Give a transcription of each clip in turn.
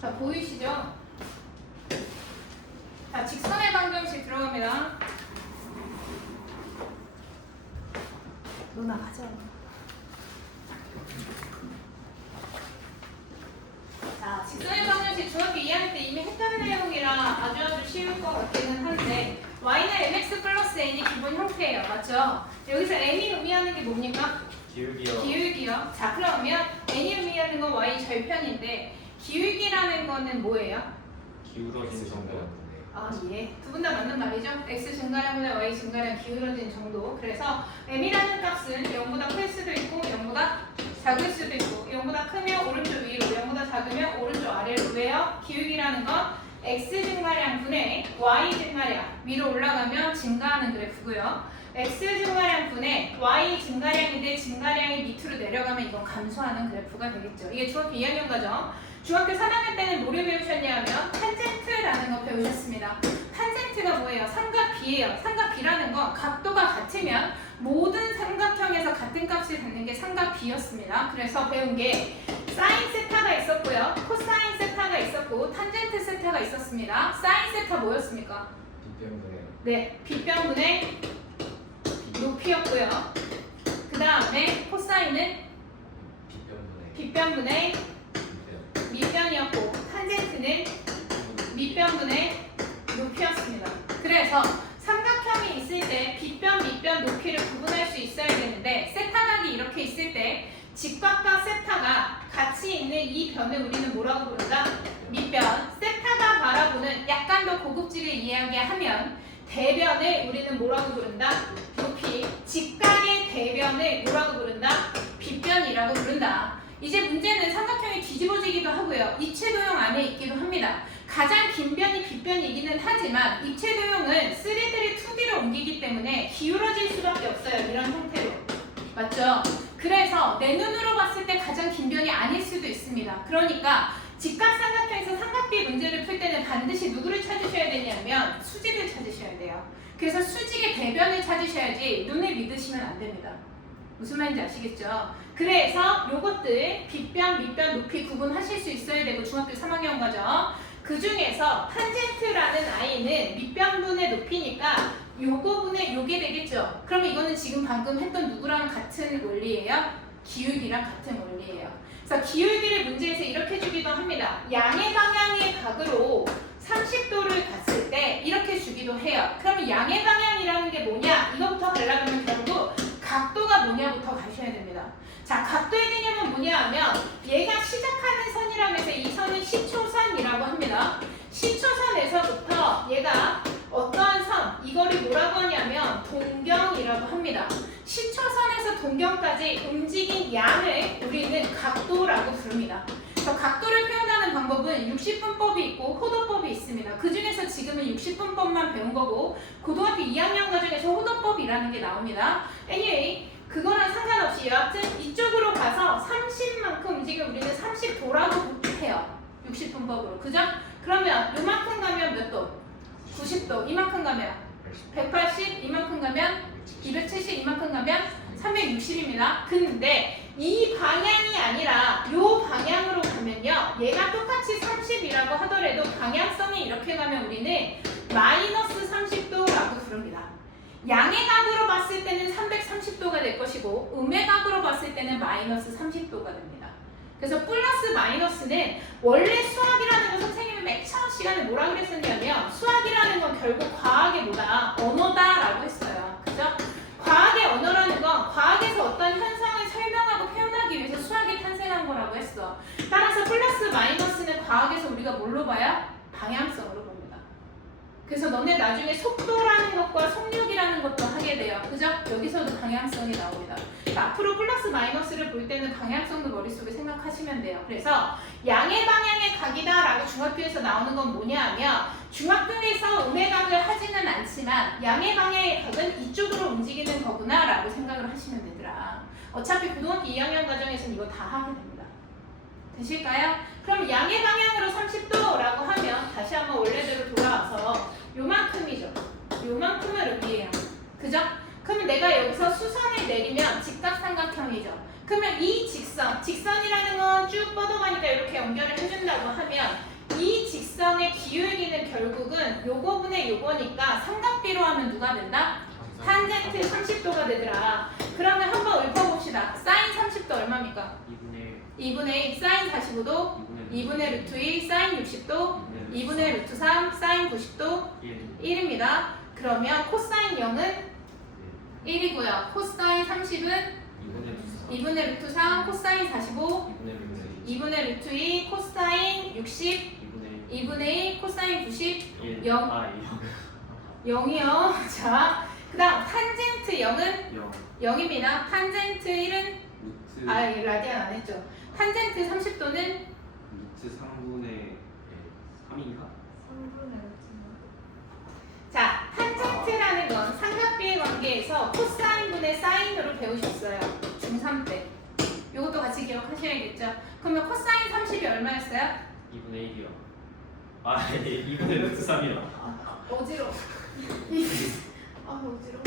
자, 보이시죠? 자, 직선의 방정식 들어갑니다. 너 나가자. 자, 직선의 방정식 중학교 2학년 때 이미 했던 내용이라 아주 쉬울 것 같기는 한데 y는 mx 플러스 n이 기본 형태예요. 맞죠? 여기서 n이 의미하는 게 뭡니까? 기울기요. 기울기요. 자, 그러면 n이 의미하는 건 y 절편인데 기울기라는 거는 뭐예요? 기울어진 정도. 아, 예. 두 분 다 맞는 말이죠. x 증가량분의 y 증가량 기울어진 정도. 그래서 m이라는 값은 0보다 클 수도 있고 0보다 작을 수도 있고 0보다 크면 오른쪽 위로 0보다 작으면 오른쪽 아래로. 왜요? 기울기라는 건 x 증가량분의 y 증가량 위로 올라가면 증가하는 그래프고요. x 증가량분의 y 증가량인데 증가량이 밑으로 내려가면 이건 감소하는 그래프가 되겠죠. 이게 중학교 2학년 과정. 중학교 3학년 때는 뭐를 배우셨냐면 탄젠트라는 거 배우셨습니다. 탄젠트가 뭐예요? 삼각비예요. 삼각비라는 건 각도가 같으면 모든 삼각형에서 같은 값을 갖는 게 삼각비였습니다. 그래서 배운 게 사인 세타가 있었고요. 코사인 세타가 있었고 탄젠트 세타가 있었습니다. 사인 세타 뭐였습니까? 빗변분의 네, 빗변분의 높이였고요. 그 다음에 코사인은 빗변분의 밑변이었고 탄젠트는 밑변분의 높이였습니다. 그래서 삼각형이 있을 때 빗변, 밑변, 높이를 구분할 수 있어야 되는데 세타각이 이렇게 있을 때 직각과 세타가 같이 있는 이 변을 우리는 뭐라고 부른다? 밑변. 세타가 바라보는 약간 더 고급지게 이야기하면 대변을 우리는 뭐라고 부른다? 높이. 직각의 대변을 뭐라고 부른다? 빗변이라고 부른다. 이제 문제는 삼각형이 뒤집어지기도 하고요. 입체도형 안에 있기도 합니다. 가장 긴 변이 빗변이기는 하지만 입체도형은 3D를 2D로 옮기기 때문에 기울어질 수밖에 없어요. 이런 형태로. 맞죠? 그래서 내 눈으로 봤을 때 가장 긴 변이 아닐 수도 있습니다. 그러니까 직각삼각형에서 삼각비 문제를 풀 때는 반드시 누구를 찾으셔야 되냐면 수직을 찾으셔야 돼요. 그래서 수직의 대변을 찾으셔야지 눈을 믿으시면 안 됩니다. 무슨 말인지 아시겠죠? 그래서 요것들 빗변, 밑변, 높이 구분하실 수 있어야 되고 중학교 3학년 과정. 그 중에서 탄젠트라는 아이는 밑변분의 높이니까 요거분의 요게 되겠죠? 그러면 이거는 지금 방금 했던 누구랑 같은 원리예요? 기울기랑 같은 원리예요. 그래서 기울기를 문제에서 이렇게 주기도 합니다. 양의 방향의 각으로 30도를 갔을 때 이렇게 주기도 해요. 그러면 양의 방향이라는 게 뭐냐? 이거부터 가려면 결국 각도가 뭐냐부터 가셔야 됩니다. 자, 각도의 개념은 뭐냐 하면 얘가 시작하는 선이라면서 이 선은 시초선이라고 합니다. 시초선에서부터 얘가 어떠한 선, 이거를 뭐라고 하냐면 동경이라고 합니다. 시초선에서 동경까지 움직인 양을 우리는 각도라고 부릅니다. 그래서 각도를 표현하는 방법은 60분법이 있고 호도법이 있습니다. 그 중에서 지금은 60분법만 배운 거고 고등학교 2학년 과정에서 호도법이라는 게 나옵니다. Anyway, 그거랑 상관없이 여하튼 이쪽으로 가서 30만큼 움직이면 우리는 30도라고 해요. 60분법으로. 그죠? 그러면 이만큼 가면 몇 도? 90도. 이만큼 가면 180, 이만큼 가면 270, 이만큼 가면 360입니다. 근데 이 방향이 아니라 이 방향으로 가면요. 얘가 똑같이 30이라고 하더라도 방향성이 이렇게 가면 우리는 마이너스 30도라고 부릅니다. 양의 각으로 봤을 때는 330도가 될 것이고 음의 각으로 봤을 때는 마이너스 30도가 됩니다. 그래서 플러스 마이너스는 원래 수학이라는 건 선생님이 맨 처음 시간에 뭐라 그랬었냐면 수학이라는 건 결국 과학의 뭐다? 언어다라고 했어요. 그죠? 과학의 언어라는 건 과학에서 어떤 현상을 설명하고 표현하기 위해서 수학이 탄생한 거라고 했어. 따라서 플러스 마이너스는 과학에서 우리가 뭘로 봐요? 방향성으로 봅니다. 그래서 너네 나중에 속도라는 것과 속력이라는 것도 하게 돼요. 그죠? 여기서도 방향성이 나옵니다. 앞으로 플러스 마이너스를 볼 때는 방향성도 머릿속에 생각하시면 돼요. 그래서 양의 방향의 각이다라고 중학교에서 나오는 건 뭐냐 하면 중학교에서 음의 각을 하지는 않지만 양의 방향의 각은 이쪽으로 움직이는 거구나 라고 생각을 하시면 되더라. 어차피 고등학교 2학년 과정에서는 이거 다 하게 됩니다. 되실까요? 그럼 양의 방향으로 30도라고 하면 다시 한번 원래대로 돌아와서 요만큼이죠. 요만큼을 의미해요. 그죠? 그러면 내가 여기서 수선을 내리면 직각삼각형이죠. 그러면 이 직선 직선. 직선이라는 건 쭉 뻗어가니까 이렇게 연결을 해준다고 하면 이 직선의 기울기는 결국은 요거분의 요거니까 삼각비로 하면 누가 된다? 탄젠트 30도가 되더라. 그러면 한번 읊어봅시다. 사인 30도 얼마입니까? 2분의 1, 사인 45도, 2분의 루트 2, 사인 60도, 2분의 루트 3, 사인 90도, 1입니다. 그러면 코사인 0은 1이고요. 코사인 30은 2분의 루트 3, 코사인 45, 2분의 루트 2, 코사인 60, 2분의 1, 코사인 90, 0. 0이요. 자, 그 다음 탄젠트 0은 0입니다. 탄젠트 1은 라디안 안 했죠. 탄젠트 30도는 루트 3분의 3인가? 자, 탄젠트라는 건 삼각비의 관계에서 코사인분의 사인으로 배우셨어요. 중3 때. 이것도 같이 기억하셔야겠죠. 그러면 코사인 30이 얼마였어요? 2분의 1이요. 아, 2분의 루트 3이요. 어지러워. 어지러워.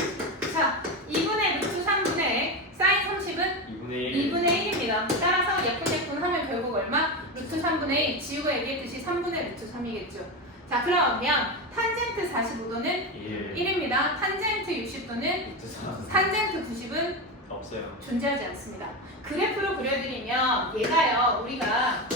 자, 2분의 루트 3분의 사인 30은 2분의 1입니다. 따라서 예쁜 하면 결국 얼마? 루트 3분의 1. 지우가 얘기했듯이 3분의 루트 3이겠죠. 자, 그러면 탄젠트 45도는 1입니다. 탄젠트 60도는 탄젠트 90은 없어요. 존재하지 않습니다. 그래프로 그려드리면 얘가요, 우리가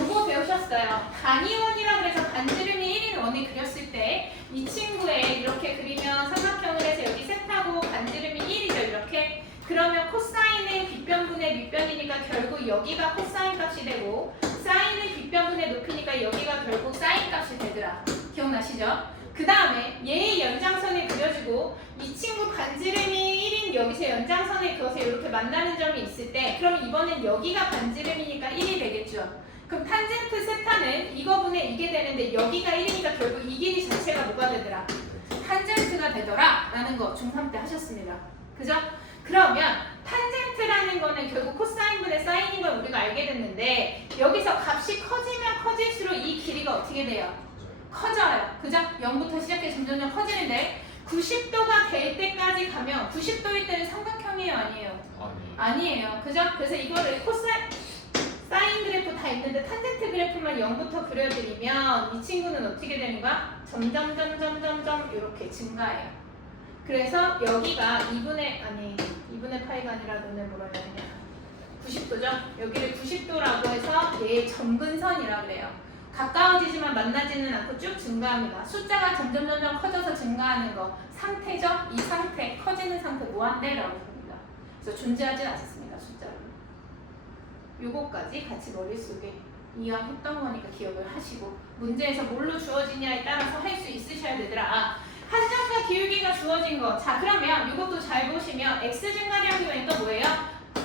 요거 배우셨어요. 단위원이라고 해서 반지름이 1인 원을 그렸을 때 이 친구에 이렇게 그리면 삼각형을 해서 여기 셋하고 반지름이 1이죠. 이렇게. 그러면 코사인은 빗변분의 밑변이니까 결국 여기가 코사인 값이 되고 사인은 빗변분의 높이니까 여기가 결국 사인 값이 되더라. 기억나시죠? 그 다음에 얘의 연장선을 그려주고 이 친구 반지름이 1인 여기서 연장선을 그어서 이렇게 만나는 점이 있을 때 그럼 이번엔 여기가 반지름이니까 1이 되겠죠. 그럼 탄젠트 세타는 이거분의 이게 되는데 여기가 1이니까 결국 이 길이 자체가 뭐가 되더라? 탄젠트가 되더라 라는 거 중3 때 하셨습니다. 그죠? 그러면 탄젠트라는 거는 결국 코사인분의 사인인 걸 우리가 알게 됐는데 여기서 값이 커지면 커질수록 이 길이가 어떻게 돼요? 커져요. 그죠? 0부터 시작해 점점 커지는데 90도가 될 때까지 가면 90도일 때는 삼각형이에요? 아니에요? 아니에요. 그죠? 그래서 이거를 사인 그래프 다 있는데 탄젠트 그래프만 0부터 그려드리면 이 친구는 어떻게 되는 거야? 점점 이렇게 증가해요. 그래서 여기가 2분의 파이가 아니라 너네 뭐라 해야 되냐? 90도죠? 여기를 90도라고 해서 얘의 점근선이라고 그래요. 가까워지지만 만나지는 않고 쭉 증가합니다. 숫자가 점점 커져서 증가하는 거 상태죠? 이 상태, 커지는 상태 무한대라고 합니다. 그래서 존재하지 않습니다. 숫자로. 요거까지 같이 머릿속에 이왕했던 거니까 기억을 하시고 문제에서 뭘로 주어지냐에 따라서 할 수 있으셔야 되더라. 한정과 기울기가 주어진 거. 자, 그러면 이것도 잘 보시면 x 증가량이 또 뭐예요?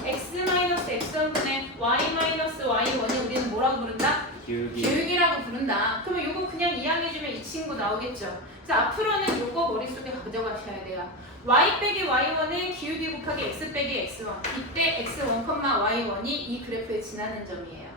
x-x1분의 y-y1이 우리는 뭐라고 부른다? 기울기라고 부른다. 그러면 이거 그냥 이항해주면 이 친구 나오겠죠. 자, 앞으로는 이거 머릿속에 가져가셔야 돼요. y 빼기 y1은 기울기 곱하기 x 빼기 x1. 이때 x1, y1이 이 그래프에 지나는 점이에요.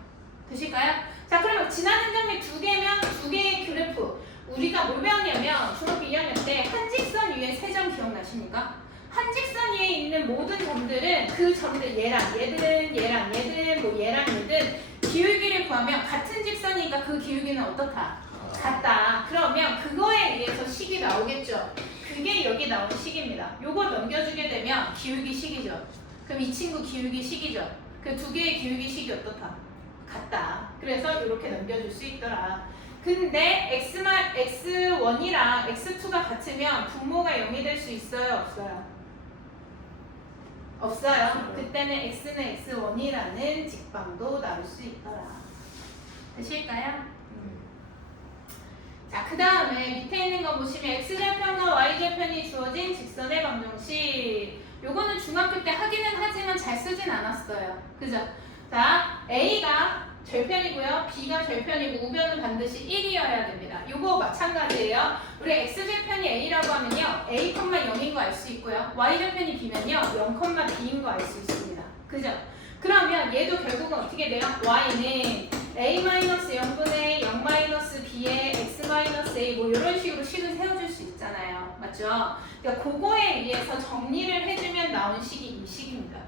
되실까요? 자, 그러면 지나는 점이 두 개면 두 개의 그래프. 우리가 뭘 배웠냐면 중학교 2학년 때 한직선 위에 세 점 기억나십니까? 한직선 위에 있는 모든 점들은 그 점들 얘들은 기울기를 구하면 같은 직선이니까 그 기울기는 어떻다? 같다. 그러면 그거에 의해서 식이 나오겠죠. 그게 여기 나오는 식입니다. 요거 넘겨주게 되면 기울기 식이죠. 그럼 이 친구 기울기 식이죠. 그 두 개의 기울기 식이 어떻다? 같다. 그래서 이렇게 넘겨줄 수 있더라. 근데 x1이랑 x2가 같으면 분모가 0이 될 수 있어요? 없어요? 없어요. 그때는 x는 x1이라는 직방도 나올 수 있더라. 되실까요? 자, 그 다음에 밑에 있는 거 보시면 x절편과 y절편이 주어진 직선의 방정식. 요거는 중학교 때 하기는 하지만 잘 쓰진 않았어요. 그죠? 자, a가 절편이고요. b가 절편이고 우변은 반드시 1이어야 됩니다. 요거 마찬가지예요. 우리 x절편이 a라고 하면요. a, 0인 거 알 수 있고요. y절편이 b면요. 0,b인 거 알 수 있습니다. 그죠? 그러면 얘도 결국은 어떻게 돼요? y는 a-0분의 0-b의 x-a 뭐 이런 식으로 식을 세워줄 수 있잖아요. 맞죠? 그러니까 그거에 의해서 정리를 해주면 나온 식이 이 식입니다.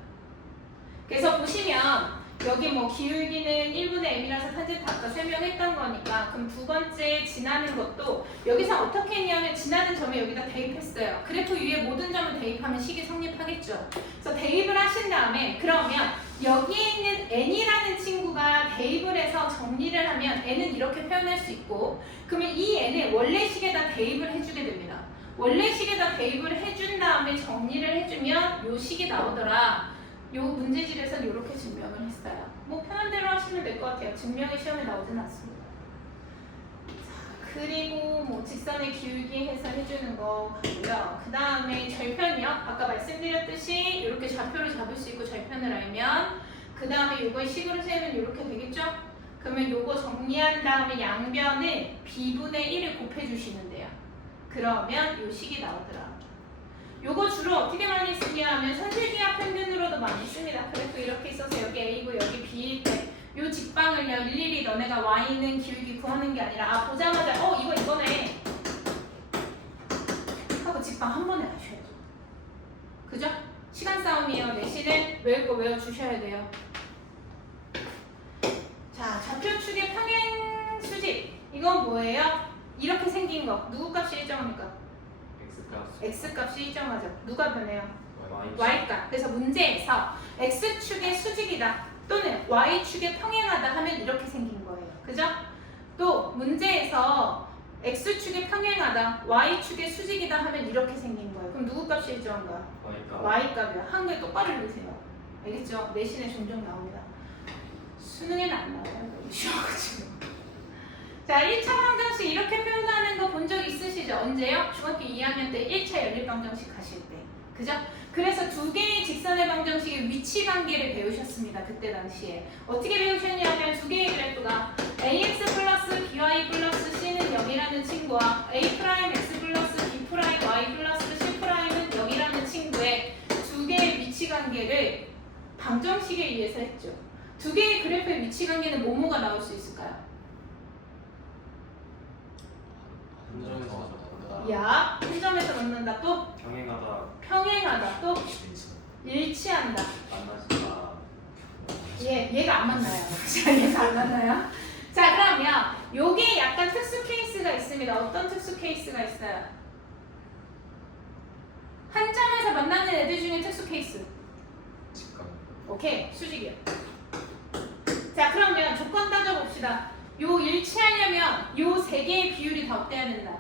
그래서 보시면 여기 뭐 기울기는 1분의 m이라서 탄젠트 아까 설명했던 거니까 그럼 두 번째 지나는 것도 여기서 어떻게 했냐면 지나는 점을 여기다 대입했어요. 그래프 위에 모든 점을 대입하면 식이 성립하겠죠. 그래서 대입을 하신 다음에 그러면 여기에 있는 n이라는 친구가 대입을 해서 정리를 하면 n은 이렇게 표현할 수 있고 그러면 이 n을 원래 식에다 대입을 해주게 됩니다. 원래 식에다 대입을 해준 다음에 정리를 해주면 요 식이 나오더라. 요 문제집에서는 이렇게 증명을 했어요. 뭐 편한대로 하시면 될 것 같아요. 증명이 시험에 나오진 않습니다. 자, 그리고 뭐 직선의 기울기 해서 해주는 거 같고요. 그 다음에 절편이요. 아까 말씀드렸듯이 이렇게 좌표를 잡을 수 있고 절편을 알면 그 다음에 요걸 식으로 세면 이렇게 되겠죠? 그러면 요거 정리한 다음에 양변을 b분의 1을 곱해주시면 돼요. 그러면 요 식이 나오더라. 요거 주로 어떻게 많이 쓰냐 하면 선실기하 평균으로도 많이 씁니다. 그래서 이렇게 있어서 여기 A고 여기 B일 때 요 직방을요 일일이 너네가 Y는 기울기 구하는 게 아니라 아 보자마자 이거 이거네 하고 직방 한 번에 하셔야죠. 그죠? 시간 싸움이에요. 내신은 외울 거 외워주셔야 돼요. 자, 좌표축의 평행 수직 이건 뭐예요? 이렇게 생긴 거 누구 값이 일정합니까? X값이 일정하죠. 누가 변해요? Y값. 그래서 문제에서 X축의 수직이다 또는 Y축의 평행하다 하면 이렇게 생긴 거예요. 그죠? 또 문제에서 X축의 평행하다 Y축의 수직이다 하면 이렇게 생긴 거예요. 그럼 누구 값이 일정한가요? Y값이요. 한글 똑바로 읽으세요. 알겠죠? 내신에 종종 나옵니다. 수능에는 안 나와요. 너무 쉬워가지고. 자, 1차 방정식 이렇게 표현하는 거 본 적 있으시죠? 언제요? 중학교 2학년 때 1차 연립 방정식 하실 때. 그죠? 그래서 두 개의 직선의 방정식의 위치 관계를 배우셨습니다. 그때 당시에. 어떻게 배우셨냐면 두 개의 그래프가 ax 플러스 by 플러스 c는 0이라는 친구와 a 프라임 x 플러스 b 프라임 y 플러스 c 프라임은 0이라는 친구의 두 개의 위치 관계를 방정식에 의해서 했죠. 두 개의 그래프의 위치 관계는 뭐뭐가 나올 수 있을까요? 야, 한 점에서 만난다. 또 평행하다. 또 일치한다. 만나시다. 얘가 안 만나요. 얘가 안 만나요. 자, 그러면 요게 약간 특수 케이스가 있습니다. 어떤 특수 케이스가 있어요? 한 점에서 만나는 애들 중에 특수 케이스. 오케이, 수직이요. 자, 그러면 조건 따져봅시다. 요 일치하려면 요 세 개의 비율이 다 어때야 된다?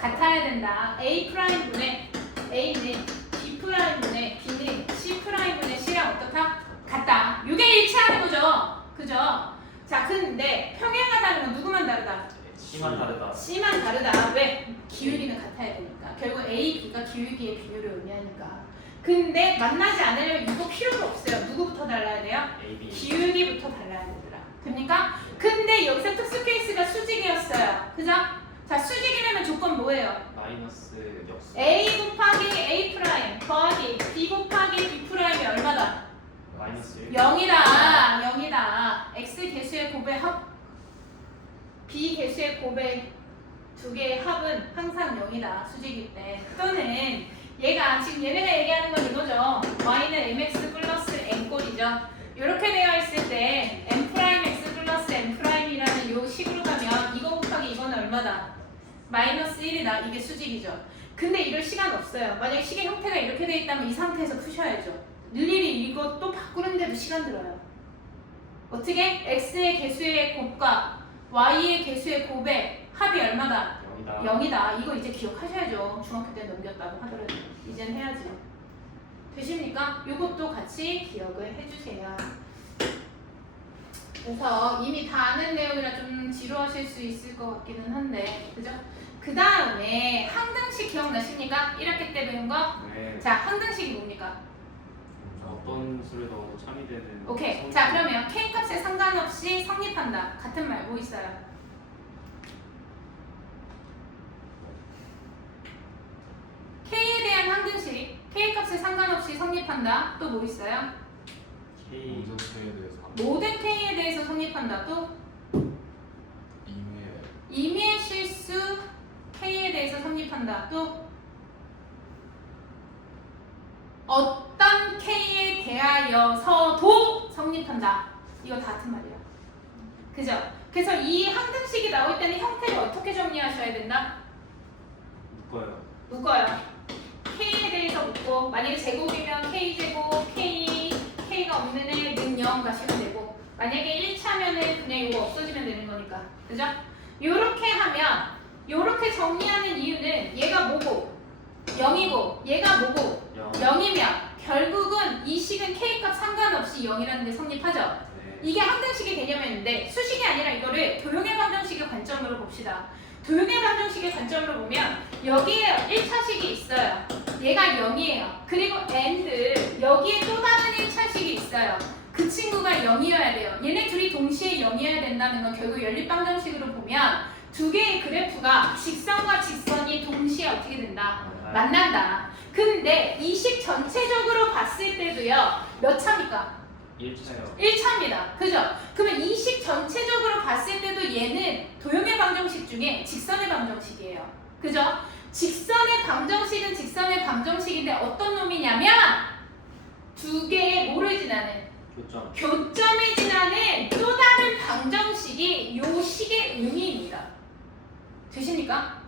같아야 된다. A 프라임 분의 A는 B 프라임 분의 B는 C 프라임 분의 C랑 어떻다? 같다. 이게 일치하는 거죠. 그죠? 자, 근데 평행하다는 건 누구만 다르다? C만 다르다. C만 다르다. 왜? 기울기는 같아야 되니까. 결국 A, B가 기울기의 비율을 의미하니까. 근데 만나지 않으려면 이거 필요도 없어요. 누구부터 달라야 돼요? AB. 기울기부터 달라야 되더라. 됩니까? 근데 여기서 특수 케이스가 수직이었어요. 그죠? 자, 수직이라면 조건 뭐예요? 마이너스 역수. A 곱하기 A 프라임 더하기 B 곱하기 B 프라임이 얼마다? 마이너스 1. 0이다. 0이다. X 개수의 곱의 합 B 개수의 곱의 두 개의 합은 항상 0이다. 수직일 때. 또는 얘가 지금 얘네가 얘기하는 건 이거죠. Y는 mx 플러스 n꼴이죠. 이렇게 되어 있을 때 m 프라임 x 플러스 n 프라임이라는 요 식으로 가면 이거 곱하기 이거는 얼마다? 마이너스 1이다. 이게 수직이죠. 근데 이럴 시간 없어요. 만약에 식의 형태가 이렇게 돼 있다면 이 상태에서 푸셔야죠. 일일이 이거 또 바꾸는데도 시간 들어요. 어떻게? x의 개수의 곱과 y의 개수의 곱의 합이 얼마다? 0이다. 0이다. 이거 이제 기억하셔야죠. 중학교 때 넘겼다고 하더라도 이제는 해야죠. 되십니까? 이것도 같이 기억을 해주세요. 그래서 이미 다 아는 내용이라 좀 지루하실 수 있을 것 같기는 한데, 그죠? 그 다음에 항등식 기억나십니까? 1학기 때 배운 거? 네. 자, 항등식이 뭡니까? 어떤 수를 넣어도 참이되는. 오케이. 자, 그러면 k 값에 상관없이 성립한다. 같은 말 뭐 있어요? k에 대한 항등식. k 값에 상관없이 성립한다. 또 뭐 있어요? K 모든 k에 대해서 성립한다. 또 임의의 실수 k에 대해서 성립한다. 또 어떤 k에 대하여서도 성립한다. 이거 다 같은 말이야. 그죠? 그래서 이 항등식이 나올 때는 형태를 어떻게 정리하셔야 된다? 묶어요. 묶어요. K에 대해서 묶고 만약에 제곱이면 K제곱, K가 없는 애는 0 가시면 되고 만약에 1차면은 그냥 이거 없어지면 되는 거니까. 그죠? 요렇게 하면 요렇게 정리하는 이유는 얘가 뭐고 0이고 얘가 뭐고 0이면 결국은 이 식은 K값 상관없이 0이라는 게 성립하죠? 네. 이게 항등식의 개념이었는데 수식이 아니라 이거를 도형의 방정식의 관점으로 봅시다. 도형의 방정식의 관점으로 보면 여기에 1차식이 있어요. 얘가 0이에요. 그리고 and 여기에 또 다른 1차식이 있어요. 그 친구가 0이어야 돼요. 얘네 둘이 동시에 0이어야 된다는 건 결국 연립방정식으로 보면 두 개의 그래프가 직선과 직선이 동시에 어떻게 된다? 만난다. 근데 이 식 전체적으로 봤을 때도요. 몇 차입니까? 1차요. 1차입니다. 그죠? 그러면 이 식 전체적으로 봤을 때도 얘는 도형의 방정식 중에 직선의 방정식이에요. 그죠? 직선의 방정식은 직선의 방정식인데 어떤 놈이냐면 두 개의 뭐를 지나는 교점. 교점을 지나는 또 다른 방정식이 요 식의 의미입니다. 되십니까?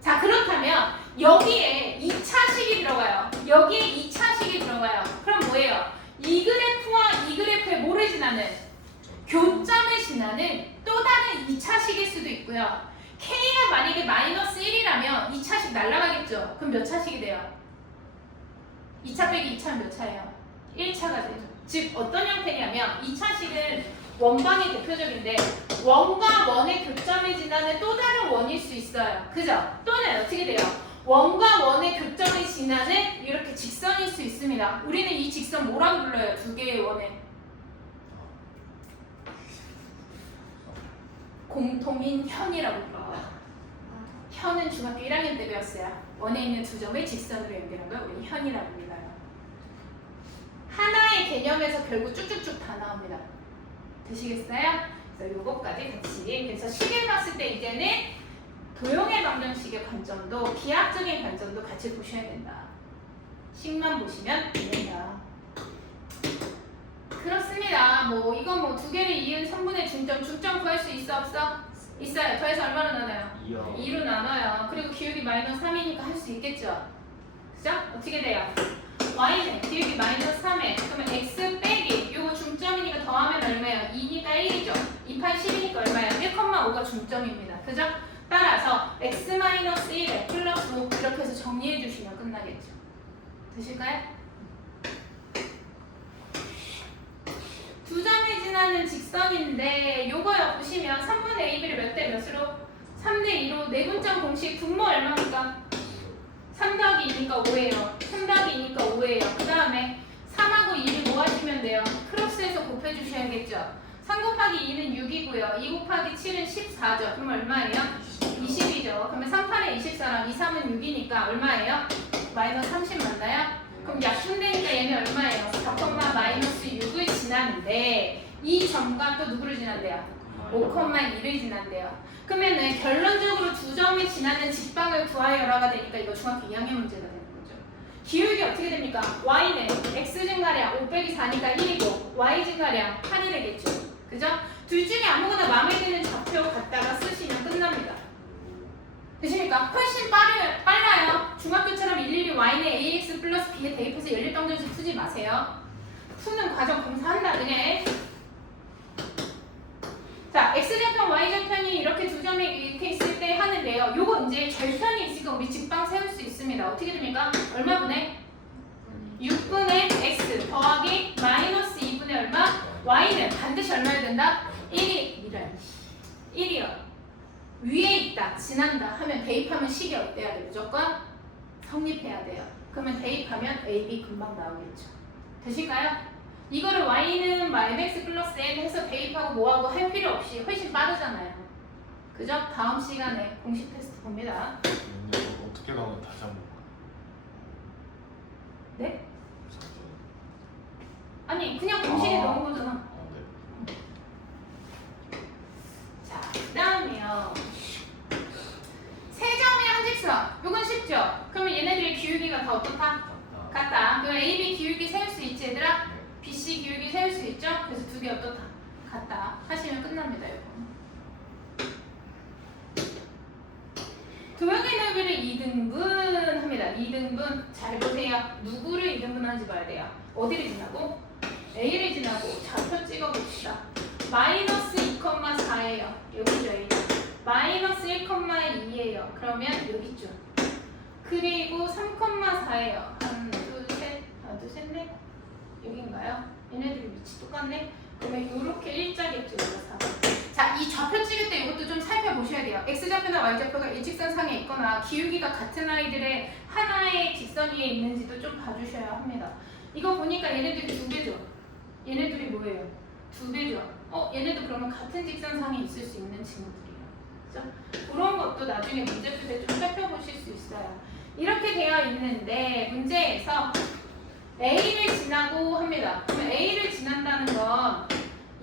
자, 그렇다면 여기에 2차식이 들어가요. 여기에 2차식이 들어가요. 그럼 뭐예요? 이 그래프와 이 그래프의 뭐를 지나는? 교점을 지나는 또 다른 2차식일 수도 있고요. K가 만약에 마이너스 1이라면 2차식 날아가겠죠? 그럼 몇 차식이 돼요? 2차 빼기 2차는 몇 차예요? 1차가 되죠. 즉 어떤 형태냐면 2차식은 원방이 대표적인데 원과 원의 교점을 지나는 또 다른 원일 수 있어요. 그죠? 또는 어떻게 돼요? 원과 원의 교점을 지나는 이렇게 직선일 수 있습니다. 우리는 이 직선 뭐라고 불러요? 두 개의 원의 공통인 현이라고 불러요. 현은 중학교 1학년 때 배웠어요. 원에 있는 두 점을 직선으로 연결한 걸 우리는 현이라고 불러요. 하나의 개념에서 결국 쭉쭉쭉 다 나옵니다. 되시겠어요? 그래서 요것까지 같이. 그래서 식을 봤을 때 이제는 도형의 방정식의 관점도 기하학적인 관점도 같이 보셔야 된다. 식만 보시면 안 된다. 그렇습니다. 뭐 이건 뭐 두 개를 이은 성분의 중점 구할 수 있어 없어? 있어요. 더해서 얼마로 나눠요? 2요. 2로 나눠요. 그리고 기울기 마이너스 3이니까 할 수 있겠죠? 그죠? 어떻게 돼요? y는 기울기 마이너스 3에 그러면 x 빼기 요거 중점이니까 더하면 얼마예요? 2니까 1이죠. 2파이 10이니까 얼마예요? 1,5가 중점입니다. 그죠? 따라서 x 마이너스 1에 플러스 5 이렇게 해서 정리해 주시면 끝나겠죠. 되실까요? 두 점이 지나는 직선인데 요거요 보시면 3분의 AB를 몇 대 몇으로? 3대 2로 내분점 공식 분모 얼마입니까? 3 더하기 2니까 5예요. 3 더하기 2니까 5예요. 그 다음에 3하고 2를 뭐 하시면 돼요? 크로스해서 곱해주셔야겠죠. 3 곱하기 2는 6이고요. 2 곱하기 7은 14죠. 그럼 얼마예요? 20이죠. 그러면 3, 8에 24랑 2, 3은 6이니까 얼마예요? 마이너스 30 맞나요? 그럼 약분되니까 얘는 얼마예요? 4, 마이너스 6을 지나는데 이 점과 또 누구를 지난대요? 5,2를 지난대요. 그러면은 결론적으로 두 점이 지나는 직방을 구하여라가 되니까 이거 중학교 2학년 문제가 되는 거죠. 기울기 어떻게 됩니까? y는 x 증가량 5 빼기 4니까 1이고 y 증가량 8이 되겠죠. 그죠? 둘 중에 아무거나 마음에 드는 좌표 갖다가 쓰시면 끝납니다. 되십니까? 훨씬 빨라요. 중학교처럼 일일이 y는 ax 플러스 b에 대입해서 연립방정식 푸지 마세요. 푸는 과정 검사한다 그냥. 자, x절편, y절편이 이렇게 두 점이 이렇게 있을 때 하는데요. 요거 이제 절편이 있으니까 우리 직방 세울 수 있습니다. 어떻게 됩니까? 얼마분의? 6분의 x 더하기 마이너스 2분의 얼마? y는 반드시 얼마야 된다? 1이요. 위에 있다, 지난다 하면 대입하면 식이 어때야 돼? 무조건 성립해야 돼요. 그러면 대입하면 a, b 금방 나오겠죠. 되실까요? 이거를 y는 mx 플러스 n 해서 대입하고 뭐하고 할 필요 없이 훨씬 빠르잖아요. 그죠? 다음 시간에 공식 테스트 봅니다. 어떻게 나오면 다시 한번 볼까요? 네? 아니 그냥 공식에 넣은 거잖아. 네. 자, 그 다음이요. 세 점의 한 직선. 이건 쉽죠? 그러면 얘네들의 기울기가 다 어떻다? 같다. 그럼 A, B 기울기 세울 수 있지 얘들아? BC 기울기 세울 수 있죠? 그래서 두 개 어떻다? 같다 하시면 끝납니다. 이거. 도형의 넓이를 2등분 합니다. 2등분. 잘 보세요. 누구를 2등분 하는지 봐야 돼요. 어디를 지나고? A를 지나고 좌표 찍어봅시다. 마이너스 2,4예요. 여기죠. A. 마이너스 1,2예요. 그러면 여기죠. 그리고 3,4예요. 하나, 둘, 셋. 하나, 둘, 셋, 넷. 여긴가요? 얘네들이 위치 똑같네? 그러면 이렇게 일자겠죠. 이거 4번. 자, 이 좌표 찍을 때 이것도 좀 살펴보셔야 돼요. X좌표나 Y좌표가 일직선상에 있거나 기울기가 같은 아이들의 하나의 직선 위에 있는지도 좀 봐주셔야 합니다. 이거 보니까 얘네들이 2배죠. 얘네들이 뭐예요? 2배죠. 얘네도 그러면 같은 직선상에 있을 수 있는 친구들이에요. 그죠? 그런 것도 나중에 문제풀 때 좀 살펴보실 수 있어요. 이렇게 되어 있는데 문제에서 A를 지나고 합니다. 그러면 A를 지난다는 건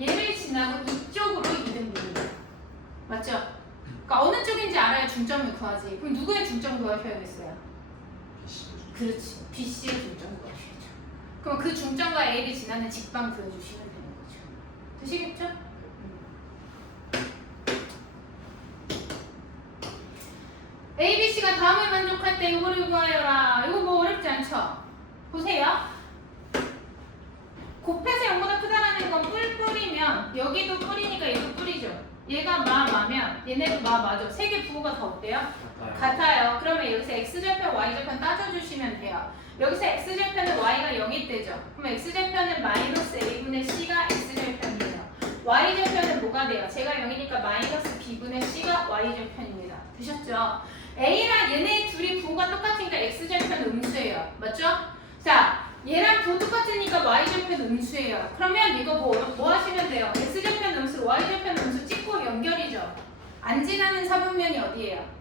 얘를 지나고 이쪽으로 2등분이에요. 맞죠? 그러니까 어느 쪽인지 알아야 중점을 구하지. 그럼 누구의 중점 구하셔야겠어요? 그렇지. BC의 중점 구하셔야죠. 그럼 그 중점과 A를 지나는 직방 그려주시면 되는 거죠. 되시겠죠? A, B, C가 다음을 만족할 때 이거를 구하여라. 이거 뭐 어렵지 않죠? 보세요. 곱해서 0보다 크다라는 건 뿔뿔이면 여기도 뿔이니까 얘도 뿔이죠. 얘가 마면 얘네도 마죠. 세 개 부호가 다 어때요? 같아요. 그러면 여기서 X좌표, Y좌표 따져주시면 돼요. 여기서 X좌표는 Y가 0일 때죠. 그럼 X좌표는 마이너스 A분의 C가 X좌표이에요. Y좌표는 뭐가 돼요? 제가 0이니까 마이너스 B분의 C가 Y좌표입니다. 되셨죠? A랑 얘네 둘이 부호가 똑같으니까 X좌표는 음수예요. 맞죠? 자, 얘랑 부호 똑같으니까 Y좌표는 음수예요. 그러면 이거 뭐 하시면 돼요? X좌표는 음수, Y좌표는 음수 찍고 연결이죠. 안 지나는 사분면이 어디예요?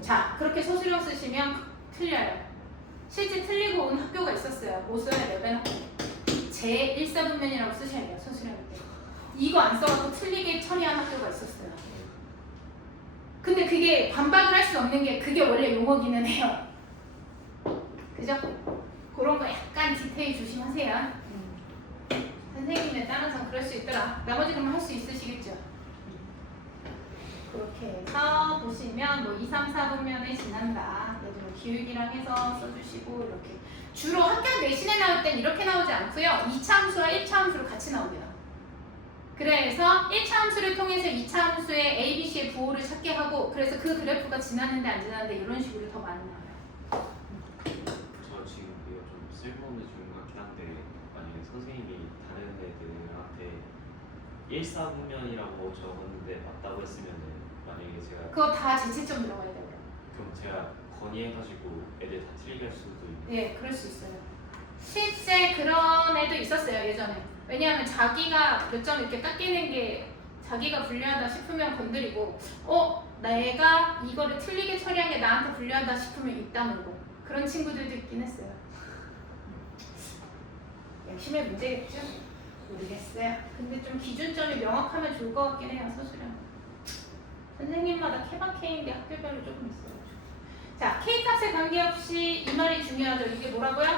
자, 그렇게 소수령 쓰시면 틀려요. 실제 틀리고 온 학교가 있었어요. 뭐 써야 돼요? 맨 제 1사분면이라고 쓰셔야 돼요. 소수령 때. 이거 안 써갖고 틀리게 처리한 학교가 있었어요. 근데 그게 반박을 할 수 없는 게 그게 원래 용어기는 해요. 그죠? 그런 거 약간 디테일 조심하세요. 선생님에 따라서 그럴 수 있더라. 나머지 그럼 할 수 있으시겠죠? 그렇게 해서 보시면 뭐 2, 3, 4분면에 지난다. 예를 들어 기울기랑 해서 써주시고 이렇게. 주로 학교 내신에 나올 땐 이렇게 나오지 않고요. 2차 함수와 1차 함수로 같이 나옵니다. 그래서 1차 함수를 통해서 2차 함수의 A, B, C의 부호를 찾게 하고 그래서 그 그래프가 지나는데 안 지나는데 이런 식으로 더 많이 나와요. 저 지금 이거 좀 쓸모없는 질문 같긴 한데 만약에 선생님이 다른 애들한테 1사분면이라고 적었는데 맞다고 했으면은 만약에 제가 그거 다 제채점 들어가야 돼요. 그럼 제가 건의해가지고 애들 다 틀리게 할 수도 있는. 예, 그럴 수 있어요. 실제 그런 애도 있었어요, 예전에. 왜냐하면 자기가 몇 점 이렇게 깎이는 게 자기가 불리하다 싶으면 건드리고 내가 이거를 틀리게 처리한 게 나한테 불리하다 싶으면 입다물고 그런 친구들도 있긴 했어요. 열심히 문제겠죠? 모르겠어요. 근데 좀 기준점이 명확하면 좋을 것 같긴 해요, 소수령. 선생님마다 케바케인 게 학교별로 조금 있어요. 자, K값에 관계없이 이 말이 중요하죠. 이게 뭐라고요?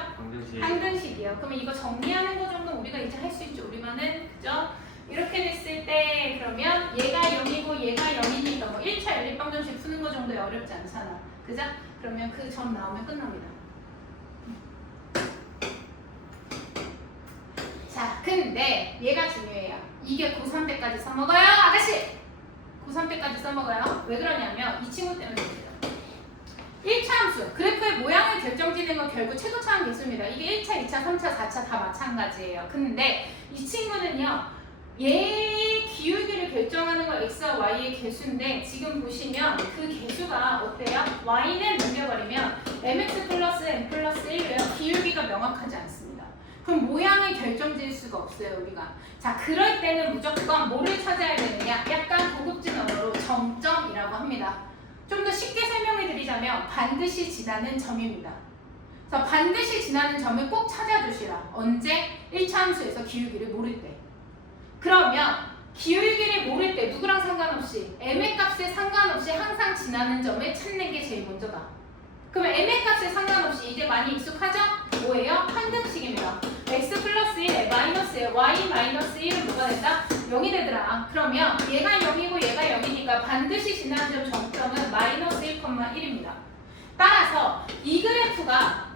항등식이에요. 그러면 이거 정리하는 거 정도 우리가 이제 할 수 있죠. 우리만은. 그죠? 이렇게 됐을 때 그러면 얘가 0이고 얘가 0이니까 뭐 1차 연립방정식 푸는 거 정도에 어렵지 않잖아. 그죠? 그러면 그 점 나오면 끝납니다. 자, 근데 얘가 중요해요. 이게 고3 때까지 써먹어요. 아가씨! 고3 때까지 써먹어요. 왜 그러냐면 이 친구 때문에 그래요. 1차 함수, 그래프의 모양을 결정짓는 건 결국 최고차항 개수입니다. 이게 1차, 2차, 3차, 4차 다 마찬가지예요. 근데 이 친구는요. 얘의 기울기를 결정하는 건 x와 y의 개수인데 지금 보시면 그 개수가 어때요? y는 넘겨버리면 mx 플러스 n 플러스 1이에요. 기울기가 명확하지 않습니다. 그럼 모양을 결정질 수가 없어요, 우리가. 자, 그럴 때는 무조건 뭐를 찾아야 되느냐? 약간 고급진 언어로 정점이라고 합니다. 좀 더 쉽게 설명해 드리자면 반드시 지나는 점입니다. 그래서 반드시 지나는 점을 꼭 찾아주시라. 언제? 1차 함수에서 기울기를 모를 때. 그러면 기울기를 모를 때 누구랑 상관없이 m의 값에 상관없이 항상 지나는 점을 찾는 게 제일 먼저다. 그러면 m의 값에 상관없이 이제 많이 익숙하죠? 뭐예요? 항등식입니다. x 플러스 1, 마이너스 1, y 마이너스 1은 뭐가 된다? 0이 되더라. 그러면 얘가 0이고 얘가 0이니까 반드시 지나는 정점은 마이너스 1,1입니다. 따라서 이 그래프가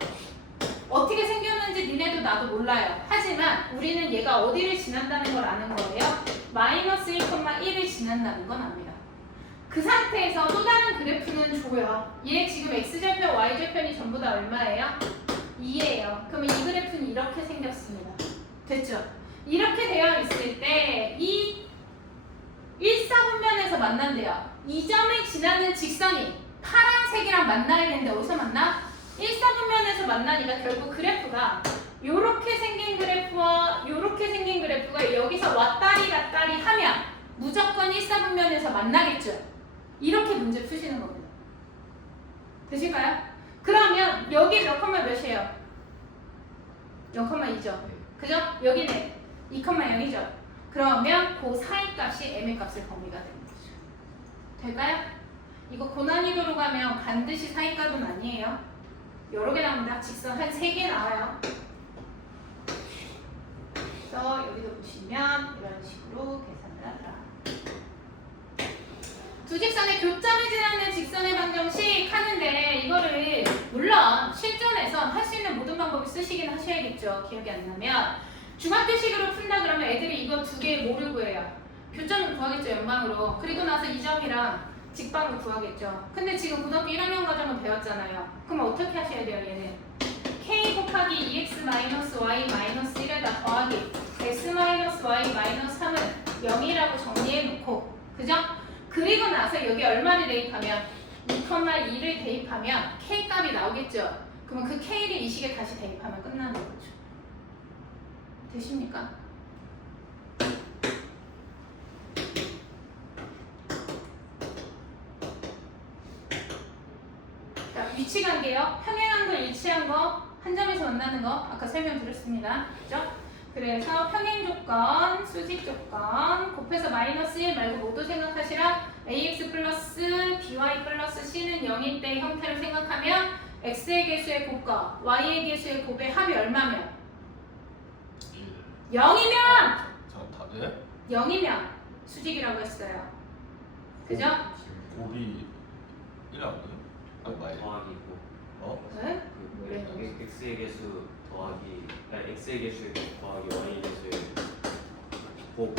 어떻게 생겼는지 니네도 나도 몰라요. 하지만 우리는 얘가 어디를 지난다는 걸 아는 거예요. 마이너스 1,1을 지난다는 건 압니다. 그 상태에서 또 다른 그래프는 줘요. 얘 지금 x절편, y절편이 전부 다 얼마예요? 2예요. 그러면 이 그래프는 이렇게 생겼습니다. 됐죠? 이렇게 되어 있을 때 이 1사분면에서 만난대요. 이 점을 지나는 직선이 파란색이랑 만나야 되는데 어디서 만나? 1사분면에서 만나니까 결국 그래프가 요렇게 생긴 그래프와 요렇게 생긴 그래프가 여기서 왔다리 갔다리 하면 무조건 1사분면에서 만나겠죠? 이렇게 문제 푸시는 겁니다. 되실까요? 그러면 여기 몇 컴마 몇이에요? 0,2죠? 그죠? 여기는 2,0이죠? 그러면 그 사이 값이 m의 값의 범위가 되는 거죠. 될까요? 이거 고난이도로 가면 반드시 사이 값은 아니에요. 여러 개 나옵니다. 직선 한 3개 나와요. 그래서 여기도 보시면 이런 식으로 계산을 하더라. 두 직선의 교점을 지나는 직선의 방정식 하는데 이거를 물론 실전에선 할 수 있는 모든 방법을 쓰시긴 하셔야겠죠. 기억이 안 나면 중학교식으로 푼다 그러면 애들이 이거 두 개 뭐를 구해요? 교점을 구하겠죠. 연방으로. 그리고 나서 이 점이랑 직방을 구하겠죠. 근데 지금 고등학교 1학년 과정은 배웠잖아요. 그럼 어떻게 하셔야 돼요? 얘는 k 곱하기 2x-y-1에다 더하기 x-y-3은 0이라고 정리해 놓고, 그죠? 그리고 나서 여기 얼마를 대입하면 2,2를 대입하면 k 값이 나오겠죠. 그러면 그 k를 이 식에 다시 대입하면 끝나는 거죠. 되십니까? 자, 위치 관계요. 평행한 거, 일치한 거, 한 점에서 만나는 거 아까 설명드렸습니다. 그죠? 그래서 평행 조건, 수직 조건, 곱해서 마이너스 1 말고 모두 생각하시라. ax 플러스 by 플러스 c는 0일 때 형태를 생각하면 x의 개수의 곱과 y의 개수의 곱의 합이 얼마면? 0이면! 자, 네? 0이면 수직이라고 했어요. 그죠? 곱이 1하고요? 아니 마이 더하기고 어? 네? 그 x의 개수 더하기 아니 x의 개수의 곱 더하기 y의 개수의 곱